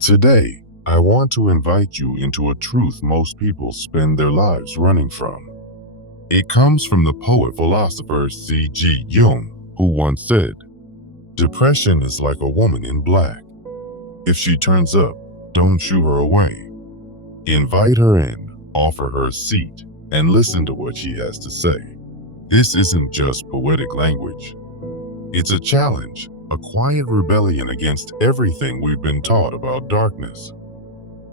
Today, I want to invite you into a truth most people spend their lives running from. It comes from the poet-philosopher C.G. Jung, who once said, "Depression is like a woman in black. If she turns up, don't shoo her away. Invite her in, offer her a seat, and listen to what she has to say." This isn't just poetic language. It's a challenge, a quiet rebellion against everything we've been taught about darkness.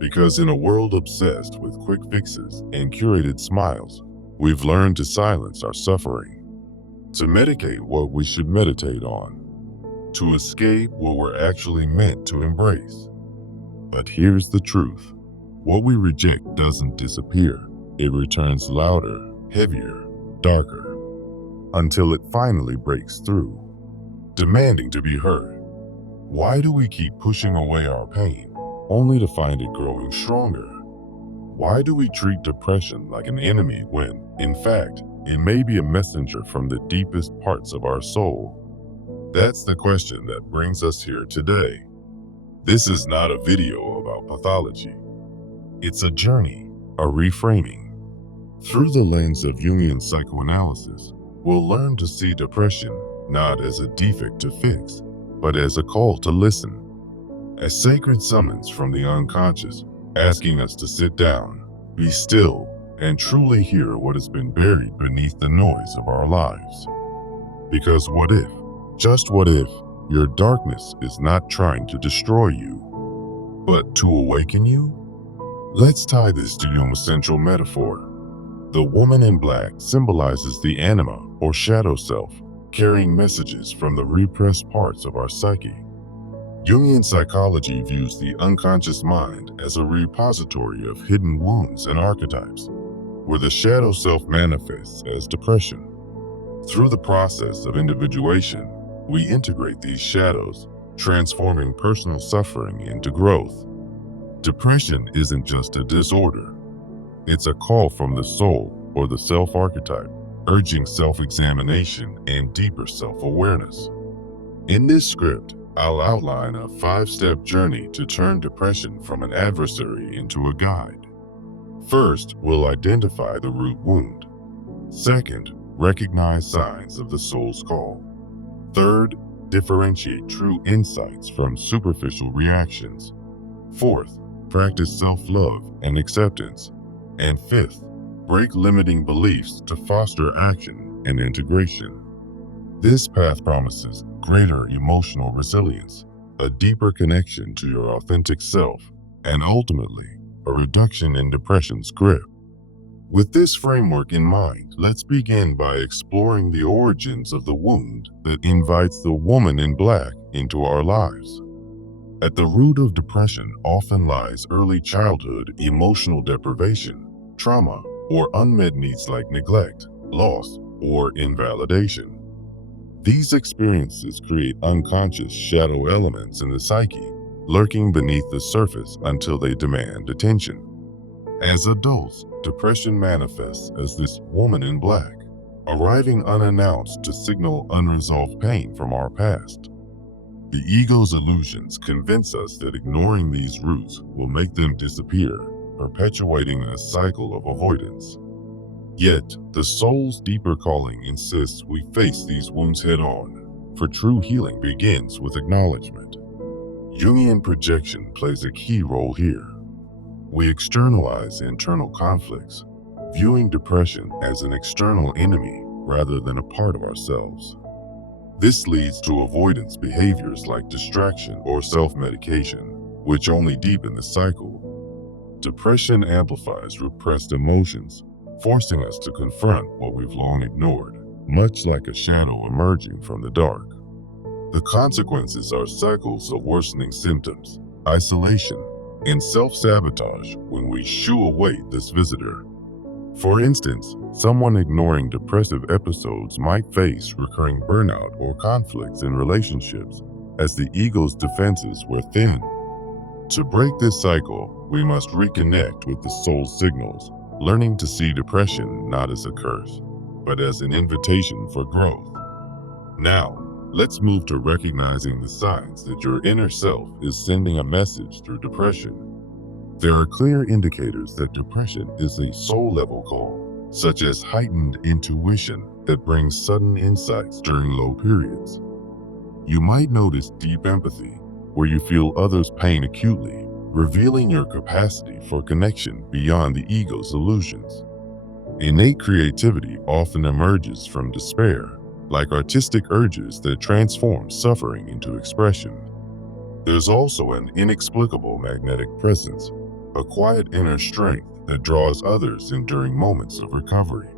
Because in a world obsessed with quick fixes and curated smiles, we've learned to silence our suffering, to medicate what we should meditate on, to escape what we're actually meant to embrace. But here's the truth. What we reject doesn't disappear. It returns louder, heavier, darker, until it finally breaks through, demanding to be heard. Why do we keep pushing away our pain, only to find it growing stronger? Why do we treat depression like an enemy when, in fact, it may be a messenger from the deepest parts of our soul? That's the question that brings us here today. This is not a video about pathology. It's a journey, a reframing. Through the lens of Jungian psychoanalysis, we'll learn to see depression not as a defect to fix, but as a call to listen. A sacred summons from the unconscious, asking us to sit down, be still, and truly hear what has been buried beneath the noise of our lives. Because what if, just what if, your darkness is not trying to destroy you, but to awaken you? Let's tie this to Jung's central metaphor. The woman in black symbolizes the anima or shadow self, carrying messages from the repressed parts of our psyche. Jungian psychology views the unconscious mind as a repository of hidden wounds and archetypes, where the shadow self manifests as depression. Through the process of individuation, we integrate these shadows, transforming personal suffering into growth. Depression isn't just a disorder. It's a call from the soul or the self-archetype, urging self-examination and deeper self-awareness. In this script, I'll outline a 5-step journey to turn depression from an adversary into a guide. First, we'll identify the root wound. Second, recognize signs of the soul's call. Third, differentiate true insights from superficial reactions. Fourth, practice self-love and acceptance. And fifth, break limiting beliefs to foster action and integration. This path promises greater emotional resilience, a deeper connection to your authentic self, and ultimately, a reduction in depression's grip. With this framework in mind, let's begin by exploring the origins of the wound that invites the woman in black into our lives. At the root of depression often lies early childhood emotional deprivation, trauma, or unmet needs like neglect, loss, or invalidation. These experiences create unconscious shadow elements in the psyche, lurking beneath the surface until they demand attention. As adults, depression manifests as this woman in black, arriving unannounced to signal unresolved pain from our past. The ego's illusions convince us that ignoring these roots will make them disappear, perpetuating a cycle of avoidance. Yet, the soul's deeper calling insists we face these wounds head-on, for true healing begins with acknowledgement. Jungian projection plays a key role here. We externalize internal conflicts, viewing depression as an external enemy rather than a part of ourselves. This leads to avoidance behaviors like distraction or self-medication, which only deepen the cycle. Depression amplifies repressed emotions, forcing us to confront what we've long ignored, much like a shadow emerging from the dark. The consequences are cycles of worsening symptoms, isolation, and self-sabotage when we shoo away this visitor. For instance, someone ignoring depressive episodes might face recurring burnout or conflicts in relationships as the ego's defenses wear thin. To break this cycle, we must reconnect with the soul's signals, learning to see depression not as a curse, but as an invitation for growth. Now, let's move to recognizing the signs that your inner self is sending a message through depression. There are clear indicators that depression is a soul-level call, such as heightened intuition that brings sudden insights during low periods. You might notice deep empathy, where you feel others' pain acutely, revealing your capacity for connection beyond the ego's illusions. Innate creativity often emerges from despair, like artistic urges that transform suffering into expression. There's also an inexplicable magnetic presence, a quiet inner strength that draws others in during moments of recovery.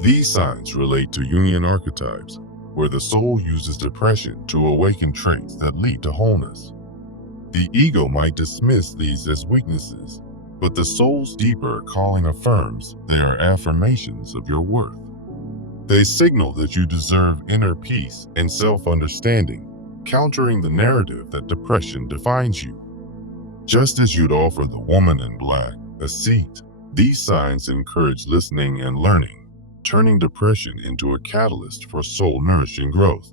These signs relate to Jungian archetypes, where the soul uses depression to awaken traits that lead to wholeness. The ego might dismiss these as weaknesses, but the soul's deeper calling affirms they are affirmations of your worth. They signal that you deserve inner peace and self-understanding, countering the narrative that depression defines you. Just as you'd offer the woman in black a seat, these signs encourage listening and learning, turning depression into a catalyst for soul-nourishing growth.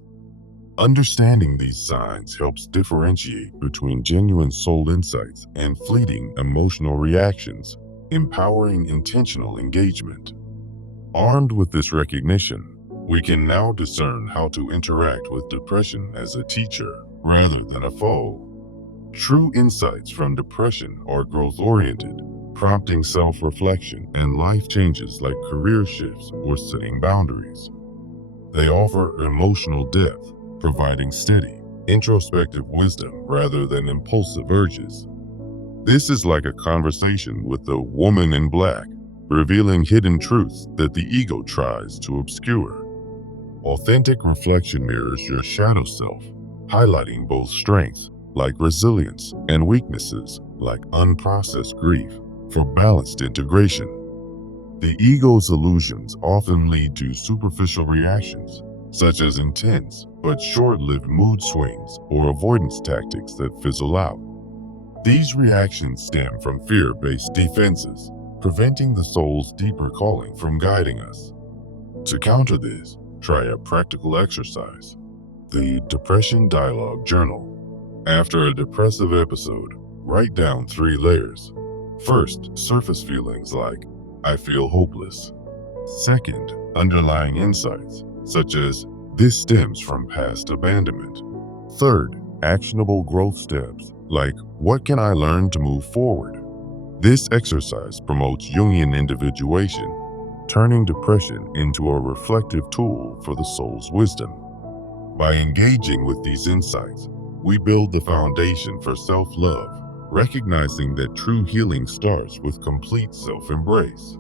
Understanding these signs helps differentiate between genuine soul insights and fleeting emotional reactions, empowering intentional engagement. Armed with this recognition, we can now discern how to interact with depression as a teacher rather than a foe. True insights from depression are growth-oriented, prompting self-reflection and life changes like career shifts or setting boundaries. They offer emotional depth, providing steady, introspective wisdom rather than impulsive urges. This is like a conversation with the woman in black, revealing hidden truths that the ego tries to obscure. Authentic reflection mirrors your shadow self, highlighting both strengths, like resilience, and weaknesses, like unprocessed grief, for balanced integration. The ego's illusions often lead to superficial reactions, such as intense but short-lived mood swings or avoidance tactics that fizzle out. These reactions stem from fear-based defenses, preventing the soul's deeper calling from guiding us. To counter this, try a practical exercise: the Depression Dialogue Journal. After a depressive episode, write down 3 layers. First, surface feelings like, I feel hopeless. Second, underlying insights, such as, this stems from past abandonment. Third, actionable growth steps, like, what can I learn to move forward? This exercise promotes Jungian individuation, turning depression into a reflective tool for the soul's wisdom. By engaging with these insights, we build the foundation for self-love, recognizing that true healing starts with complete self-embrace.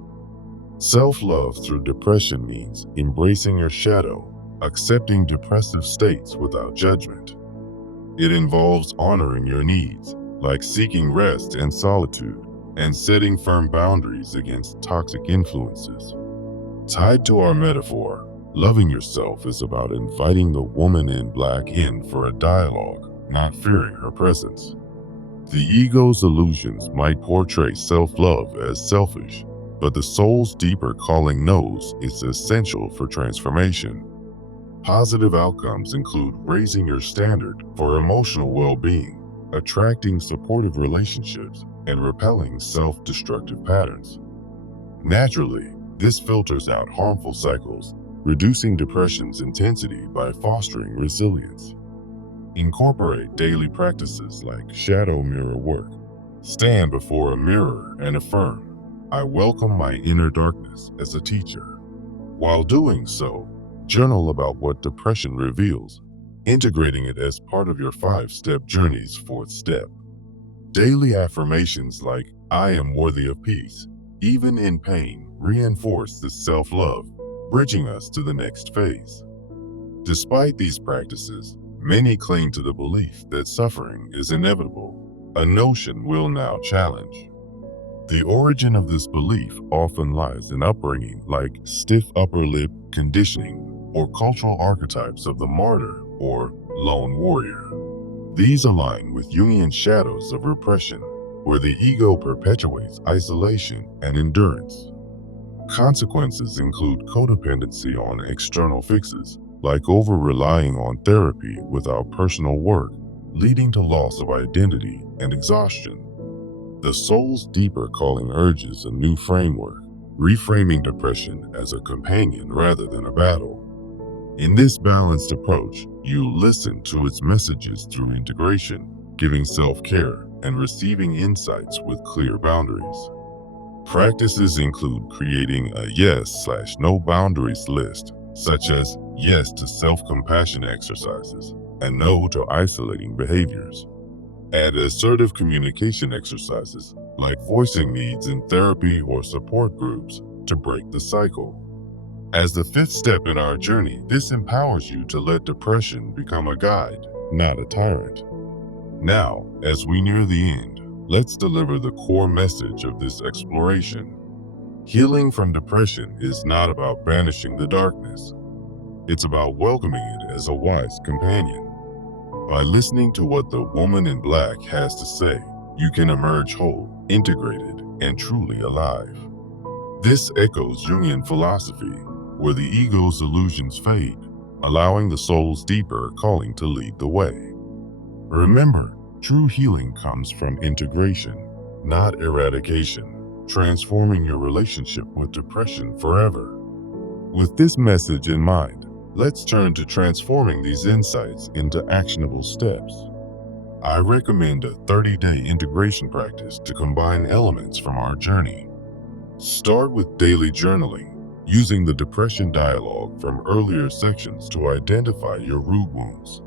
Self-love through depression means embracing your shadow, accepting depressive states without judgment. It involves honoring your needs, like seeking rest and solitude, and setting firm boundaries against toxic influences. Tied to our metaphor, loving yourself is about inviting the woman in black in for a dialogue, not fearing her presence. The ego's illusions might portray self-love as selfish, but the soul's deeper calling knows it's essential for transformation. Positive outcomes include raising your standard for emotional well-being, attracting supportive relationships, and repelling self-destructive patterns. Naturally, this filters out harmful cycles, reducing depression's intensity by fostering resilience. Incorporate daily practices like shadow mirror work. Stand before a mirror and affirm, I welcome my inner darkness as a teacher. While doing so, journal about what depression reveals, integrating it as part of your 5-step journey's 4th step. Daily affirmations like, I am worthy of peace, even in pain, reinforce this self-love, bridging us to the next phase. Despite these practices, many cling to the belief that suffering is inevitable, a notion we'll now challenge. The origin of this belief often lies in upbringing like stiff upper lip conditioning or cultural archetypes of the martyr or lone warrior. These align with Jungian shadows of repression, where the ego perpetuates isolation and endurance. Consequences include codependency on external fixes, like over-relying on therapy without personal work, leading to loss of identity and exhaustion. The soul's deeper calling urges a new framework, reframing depression as a companion rather than a battle. In this balanced approach, you listen to its messages through integration, giving self-care and receiving insights with clear boundaries. Practices include creating a yes/no boundaries list, such as yes to self-compassion exercises and no to isolating behaviors. Add assertive communication exercises like voicing needs in therapy or support groups to break the cycle. As the fifth step in our journey, this empowers you to let depression become a guide, not a tyrant. Now, as we near the end, let's deliver the core message of this exploration. Healing from depression is not about banishing the darkness. It's about welcoming it as a wise companion. By listening to what the woman in black has to say, you can emerge whole, integrated, and truly alive. This echoes Jungian philosophy, where the ego's illusions fade, allowing the soul's deeper calling to lead the way. Remember, true healing comes from integration, not eradication, transforming your relationship with depression forever. With this message in mind, let's turn to transforming these insights into actionable steps. I recommend a 30-day integration practice to combine elements from our journey. Start with daily journaling, using the depression dialogue from earlier sections to identify your root wounds.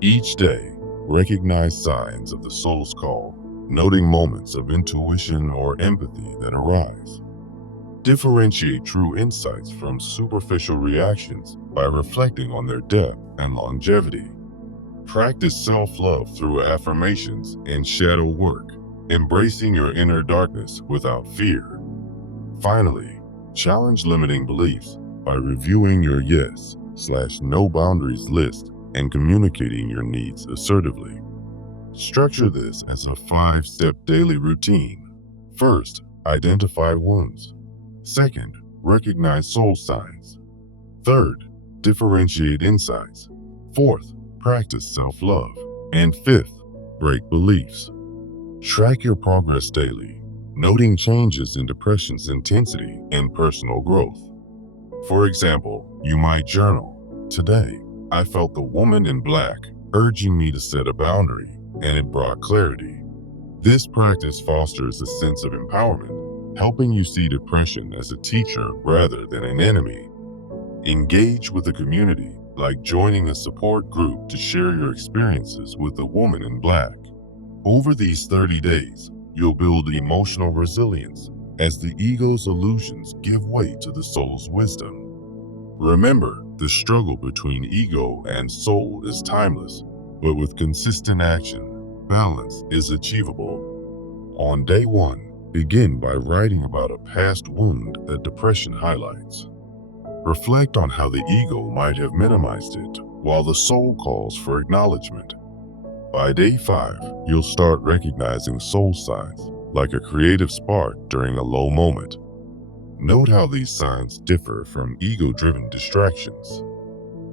Each day, recognize signs of the soul's call, noting moments of intuition or empathy that arise. Differentiate true insights from superficial reactions by reflecting on their depth and longevity. Practice self-love through affirmations and shadow work, embracing your inner darkness without fear. Finally, challenge limiting beliefs by reviewing your yes/no boundaries list and communicating your needs assertively. Structure this as a 5-step daily routine. First, identify wounds. Second, recognize soul signs. Third, differentiate insights. Fourth, practice self-love. And fifth, break beliefs. Track your progress daily, noting changes in depression's intensity and personal growth. For example, you might journal, "Today, I felt the woman in black urging me to set a boundary, and it brought clarity." This practice fosters a sense of empowerment, helping you see depression as a teacher rather than an enemy. Engage with the community, like joining a support group to share your experiences with the woman in black. Over these 30 days, you'll build emotional resilience as the ego's illusions give way to the soul's wisdom. Remember, the struggle between ego and soul is timeless, but with consistent action, balance is achievable. On day 1, begin by writing about a past wound that depression highlights. Reflect on how the ego might have minimized it, while the soul calls for acknowledgement. By day 5, you'll start recognizing soul signs, like a creative spark during a low moment. Note how these signs differ from ego-driven distractions.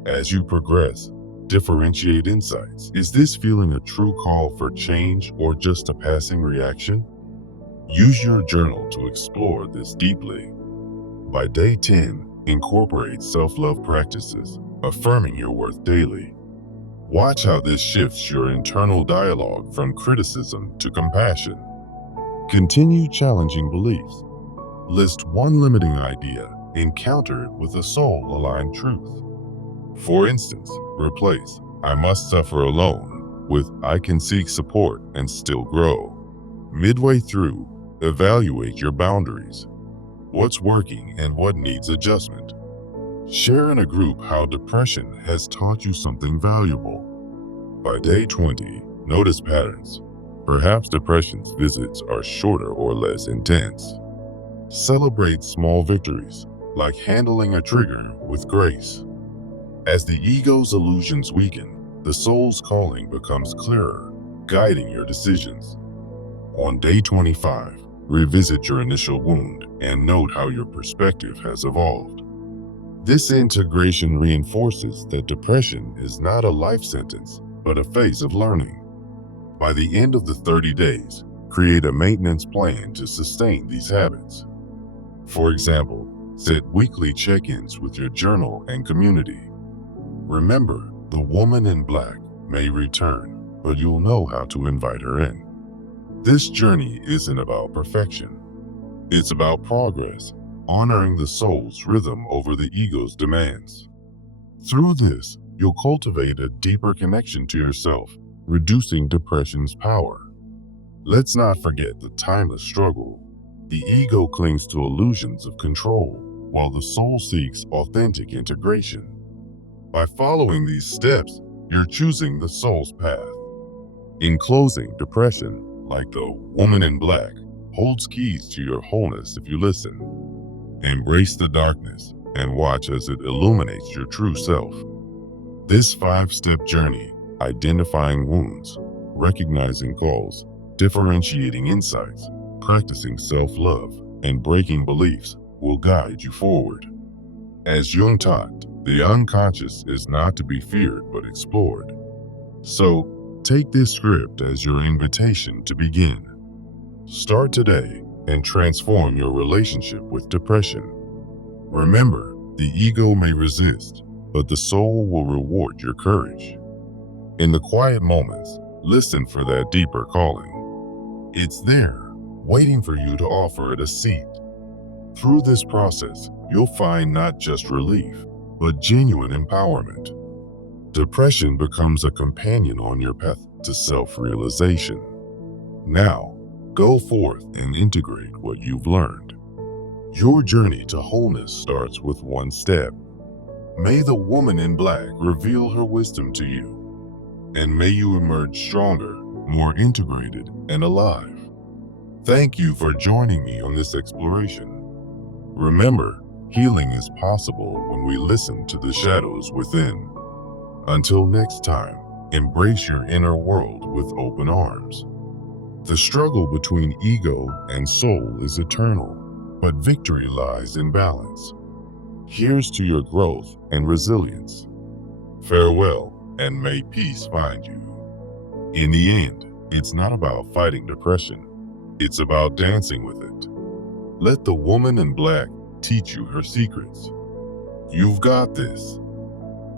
As you progress, differentiate insights. Is this feeling a true call for change or just a passing reaction? Use your journal to explore this deeply. By day 10, incorporate self-love practices, affirming your worth daily. Watch how this shifts your internal dialogue from criticism to compassion. Continue challenging beliefs. List one limiting idea and counter it with a soul-aligned truth. For instance, replace "I must suffer alone" with "I can seek support and still grow." Midway through, evaluate your boundaries. What's working and what needs adjustment? Share in a group how depression has taught you something valuable. By day 20, notice patterns. Perhaps depression's visits are shorter or less intense. Celebrate small victories, like handling a trigger with grace. As the ego's illusions weaken, the soul's calling becomes clearer, guiding your decisions. On day 25, revisit your initial wound and note how your perspective has evolved. This integration reinforces that depression is not a life sentence, but a phase of learning. By the end of the 30 days, create a maintenance plan to sustain these habits. For example, set weekly check-ins with your journal and community. Remember, the woman in black may return, but you'll know how to invite her in. This journey isn't about perfection. It's about progress, honoring the soul's rhythm over the ego's demands. Through this, you'll cultivate a deeper connection to yourself, reducing depression's power. Let's not forget the timeless struggle. The ego clings to illusions of control, while the soul seeks authentic integration. By following these steps, you're choosing the soul's path. In closing, depression, like the woman in black, holds keys to your wholeness if you listen. Embrace the darkness and watch as it illuminates your true self. This 5-step journey, identifying wounds, recognizing calls, differentiating insights, practicing self-love, and breaking beliefs, will guide you forward. As Jung taught, the unconscious is not to be feared but explored. So, take this script as your invitation to begin. Start today and transform your relationship with depression. Remember, the ego may resist, but the soul will reward your courage. In the quiet moments, listen for that deeper calling. It's there, waiting for you to offer it a seat. Through this process, you'll find not just relief, but genuine empowerment. Depression becomes a companion on your path to self-realization. Now, go forth and integrate what you've learned. Your journey to wholeness starts with one step. May the woman in black reveal her wisdom to you, and may you emerge stronger, more integrated, and alive. Thank you for joining me on this exploration. Remember, healing is possible when we listen to the shadows within. Until next time, embrace your inner world with open arms. The struggle between ego and soul is eternal, but victory lies in balance. Here's to your growth and resilience. Farewell, and may peace find you. In the end, it's not about fighting depression. It's about dancing with it. Let the woman in black teach you her secrets. You've got this.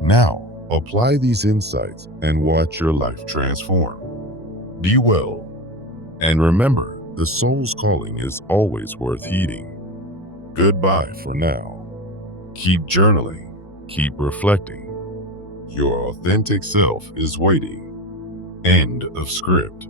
Now, apply these insights and watch your life transform. Be well. And remember, the soul's calling is always worth heeding. Goodbye for now. Keep journaling, keep reflecting. Your authentic self is waiting. End of script.